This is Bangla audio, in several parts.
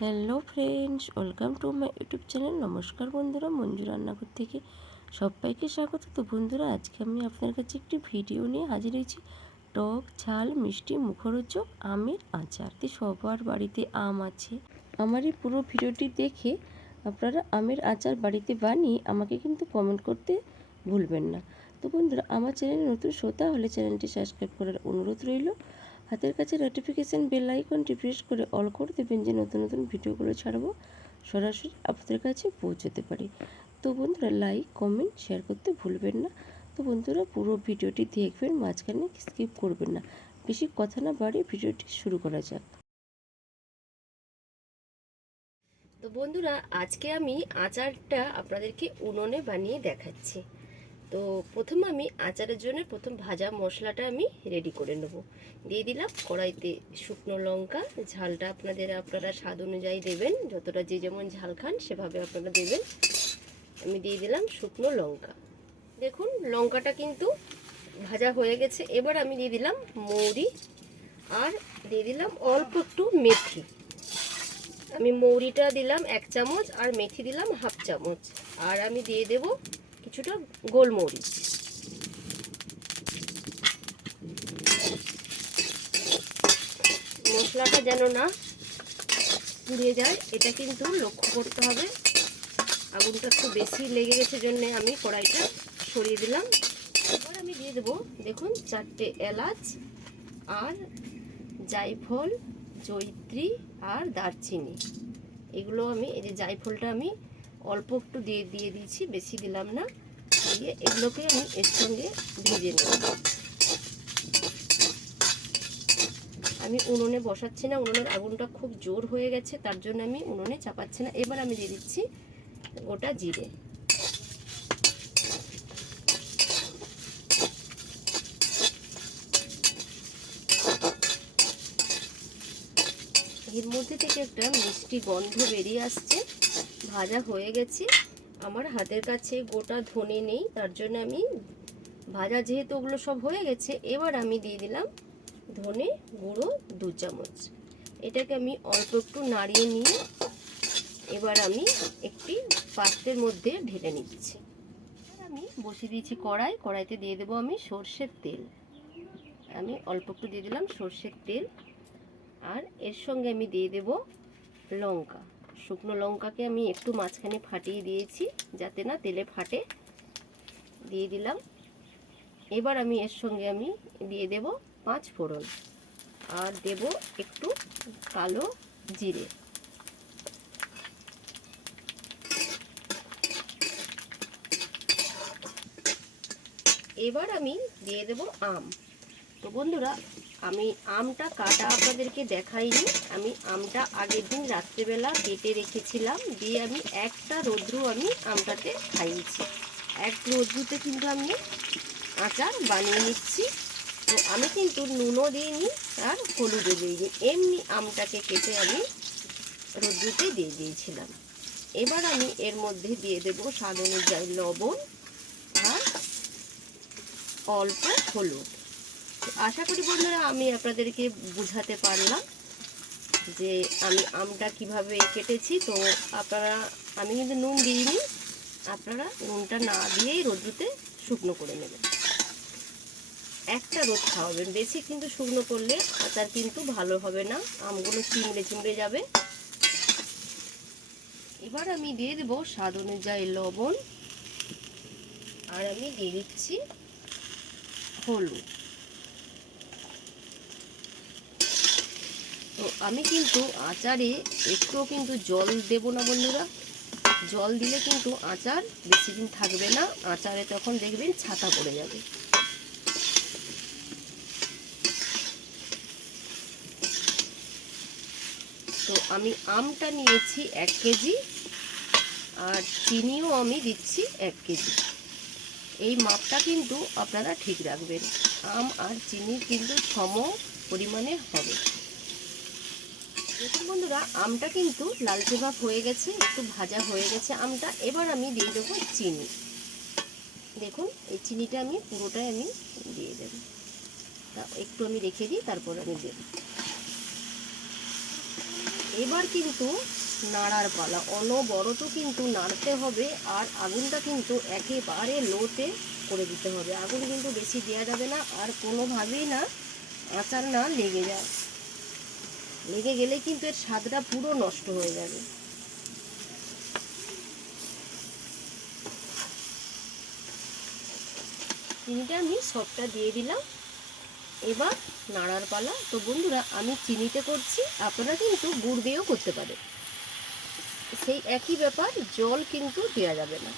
Hello friends, welcome to my YouTube channel. নমস্কার বন্ধুরা, মঞ্জু রান্নাঘর থেকে সবাইকে স্বাগত। তো বন্ধুরা, আজকে আমি আপনার কাছে একটি ভিডিও নিয়ে হাজির হয়েছি। টক ঝাল মিষ্টি মুখরোচক আমের আচার। সবার বাড়িতে আম আছে। আমার এই পুরো ভিডিওটি দেখে আপনারা আমের আচার বাড়িতে বানিয়ে আমাকে কিন্তু কমেন্ট করতে ভুলবেন না। তো বন্ধুরা, আমার চ্যানেলে নতুন শ্রোতা হলে চ্যানেলটি সাবস্ক্রাইব করার অনুরোধ রইল। হাতের কাছে নোটিফিকেশান বেল আইকনটি প্রেস করে অল করে দেবেন, যে নতুন নতুন ভিডিওগুলো ছাড়বো সরাসরি আপনাদের কাছে পৌঁছতে পারি। তো বন্ধুরা, লাইক কমেন্ট শেয়ার করতে ভুলবেন না। তো বন্ধুরা, পুরো ভিডিওটি দেখবেন, মাঝখানে স্কিপ করবেন না। বেশি কথা না বাড়িয়ে ভিডিওটি শুরু করা যাক। তো বন্ধুরা, আজকে আমি আচারটা আপনাদেরকে উনুনে বানিয়ে দেখাচ্ছি। তো প্রথমে আমি আচারের জন্য প্রথম ভাজা মশলাটা আমি রেডি করে নেব। দিয়ে দিলাম কড়াইতে শুকনো লঙ্কা। ঝালটা আপনারা স্বাদ অনুযায়ী দেবেন, যতটা যে যেমন ঝাল খান সেভাবে আপনারা দেবেন। আমি দিয়ে দিলাম শুকনো লঙ্কা। দেখুন লঙ্কাটা কিন্তু ভাজা হয়ে গেছে। এবার আমি দিয়ে দিলাম মৌরি আর দিয়ে দিলাম অল্প একটু মেথি। আমি মৌরিটা দিলাম 1 চামচ আর মেথি দিলাম 1/2 চামচ। আর আমি দিয়ে দেব কিছুটা গোলমরিচ। মশলাটা যেন না পুড়ে যায়, এটা কিন্তু লক্ষ্য করতে হবে। আগুনটা একটু বেশি লেগে গেছে জন্য আমি কড়াইটা সরিয়ে দিলাম। এবার আমি দিয়ে দেবো, দেখুন 4টে এলাচ আর জায়ফল, জয়িত্রী আর দারচিনি। এগুলো আমি এই যে জায়ফলটা আমি অল্প একটু দিয়ে দিয়েছি, বেশি দিলাম না। দিয়ে এগুলোকে আমি এর সঙ্গে ভেজে নেব। আমি উনুনে বসাচ্ছি না, উনুনের আগুনটা খুব জোর হয়ে গেছে, তার জন্য আমি উনুনে চাপাচ্ছি না। এবার আমি দিয়ে দিচ্ছি গোটা জিরে। এর মধ্যে থেকে একটা মিষ্টি গন্ধ বেরিয়ে আসছে, ভাজা হয়ে গেছে। আমার হাতের কাছে গোটা ধনে নেই, তার জন্য আমি ভাজা যেহেতু ওগুলো সব হয়ে গেছে, এবার আমি দিয়ে দিলাম ধনে গুঁড়ো 2 চামচ। এটাকে আমি অল্প একটু নাড়িয়ে নিয়ে এবার আমি একটি পাত্রের মধ্যে ঢেলে নিচ্ছি। আমি বসিয়ে দিয়েছি কড়াইতে দিয়ে দেবো আমি সর্ষের তেল। আমি অল্প একটু দিয়ে দিলাম সর্ষের তেল। আর এর সঙ্গে আমি দিয়ে দেব লঙ্কা। শুকনো লঙ্কাকে আমি একটু মাঝখানে ফাটিয়ে দিয়েছি যাতে না তেলে ফাটে, দিয়ে দিলাম। এবার আমি এর সঙ্গে আমি দিয়ে দেব 5 ফোড়ন আর দেব একটু কালো জিরে। এবার আমি দিয়ে দেব আম। তো বন্ধুরা, আমি আমটা কাটা আপনাদেরকে দেখাইনি। আমি আমটা আগের দিন রাত্রেবেলা কেটে রেখেছিলাম, দিয়ে আমি একটা রোদ্রু আমি আমটাতে খাইয়েছি। এক রোদ্রুতে কিন্তু আমি আচার বানিয়ে নিচ্ছি। তো আমি কিন্তু নুনও দিইনি আর হলুদও দিইনি, এমনি আমটাকে কেটে আমি রোদ্রুতে দিয়ে দিয়েছিলাম। এবার আমি এর মধ্যে দিয়ে দেব স্বাদ অনুযায়ী লবণ আর অল্প হলুদ। আশা করি বন্ধুরা আমি আপনাদেরকে বুঝাতে পারলাম যে আমি আমটা কিভাবে কেটেছি। তো আমি কিন্তু নুন দিইনি, আপনারা নুনটা না দিয়েই রোদ্রুতে শুকনো করে নেবেন। একটা রোদ খাওয়াবেন, বেশি কিন্তু শুকনো করলে আচার কিন্তু ভালো হবে না, আমগুলো চিমড়ে যাবে। এবার আমি দিয়ে দেবো স্বাদ অনুযায়ী লবণ আর আমি দিয়ে দিচ্ছি হলুদ। তো আমি কিন্তু আচারে একটুও কিন্তু জল দেব না বন্ধুরা। জল দিলে কিন্তু আচার বেশি দিন থাকবে না, আচারে তখন দেখবেন ছাতা পড়ে যাবে। তো আমি আমটা নিয়েছি 1 কেজি আর চিনিও আমি দিচ্ছি 1 কেজি। এই মাপটা কিন্তু আপনারা ঠিক রাখবেন, আম আর চিনি কিন্তু সম পরিমাণে হবে। দেখুন বন্ধুরা, আমটা কিন্তু লালচে ভাব হয়ে গেছে, একটু ভাজা হয়ে গেছে আমটা। এবার আমি দিয়ে দেবো চিনি। দেখুন এই চিনিটা আমি পুরোটাই আমি দিয়ে দেব। তা একটু আমি রেখে দিই, তারপর আমি দেব। এবার কিন্তু নাড়ার পালা, অনবরত কিন্তু নাড়তে হবে। আর আগুনটা কিন্তু একেবারে লোতে করে দিতে হবে, আগুন কিন্তু বেশি দেওয়া যাবে না। আর কোনোভাবেই না আচার না লেগে যায়, লেগে গেলে কিন্তু এর স্বাদটা পুরো নষ্ট হয়ে যাবে। চিনিটা আমি সবটা দিয়ে দিলাম, এবার নাড়ার পালা। তো বন্ধুরা, আমি চিনিতে করছি, আপনারা কিন্তু গুড় দিয়েও করতে পারেন, সেই একই ব্যাপার, জল কিন্তু দেওয়া যাবে না।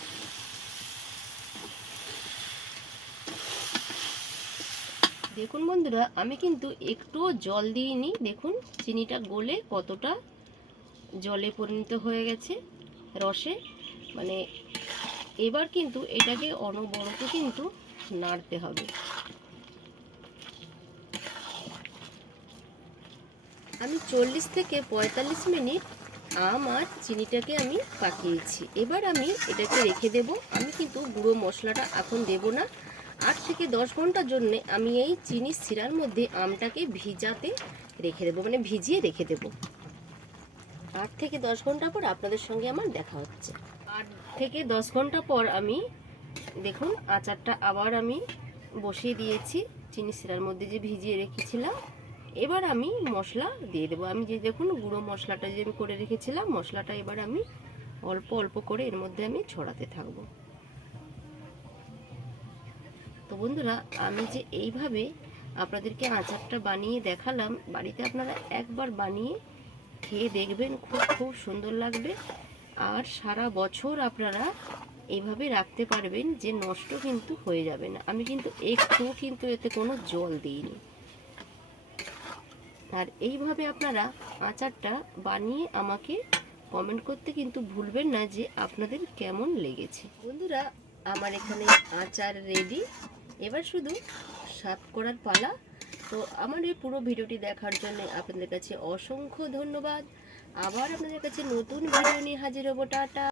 দেখুন বন্ধুরা, আমি কিন্তু একটু জল দিইনি, দেখুন চিনিটা গলে কতটা জলে পরিণত হয়ে গেছে, রসে। মানে এবার কিন্তু এটাকে অনবরত কিন্তু নাড়তে হবে। আমি 40 থেকে 45 মিনিট আম আর চিনিটাকে আমি পাকিয়েছি। এবার আমি এটাকে রেখে দেব। আমি কিন্তু গুঁড়ো মশলাটা এখন দেব না। 8 থেকে 10 ঘন্টার জন্য আমি এই চিনির শিরার মধ্যে আমটাকে ভিজাতে রেখে দেবো, মানে ভিজিয়ে রেখে দেব। 8 থেকে 10 ঘন্টা পর আপনাদের সঙ্গে আমার দেখা হচ্ছে। 8 থেকে 10 ঘন্টা পর আমি দেখুন আচারটা আবার আমি বসিয়ে দিয়েছি চিনি শিরার মধ্যে যে ভিজিয়ে রেখেছিলাম। এবার আমি মশলা দিয়ে দেবো। আমি যে দেখুন গুঁড়ো মশলাটা যে আমি করে রেখেছিলাম, মশলাটা এবার আমি অল্প অল্প করে এর মধ্যে আমি ছড়াতে থাকবো। তো বন্ধুরা, আমি যে এইভাবে আপনাদেরকে আচারটা বানিয়ে দেখালাম, বাড়িতে আপনারা একবার বানিয়ে খেয়ে দেখবেন, খুব খুব সুন্দর লাগবে। আর সারা বছর আপনারা এইভাবে রাখতে পারবেন, যে নষ্ট কিন্তু হয়ে যাবে না। আমি কিন্তু একটু কিন্তু এতে কোনো জল দিইনি। আর এইভাবে আপনারা আচারটা বানিয়ে আমাকে কমেন্ট করতে কিন্তু ভুলবেন না যে আপনাদের কেমন লেগেছে। বন্ধুরা, আমার এখানে আচার রেডি, এবার শুধু সার্ভ করার পালা। তো আমার এই পুরো ভিডিওটি দেখার জন্য আপনাদের কাছে অসংখ্য ধন্যবাদ। আবার আপনাদের কাছে নতুন ভিডিও নিয়ে হাজির হব। টাটা।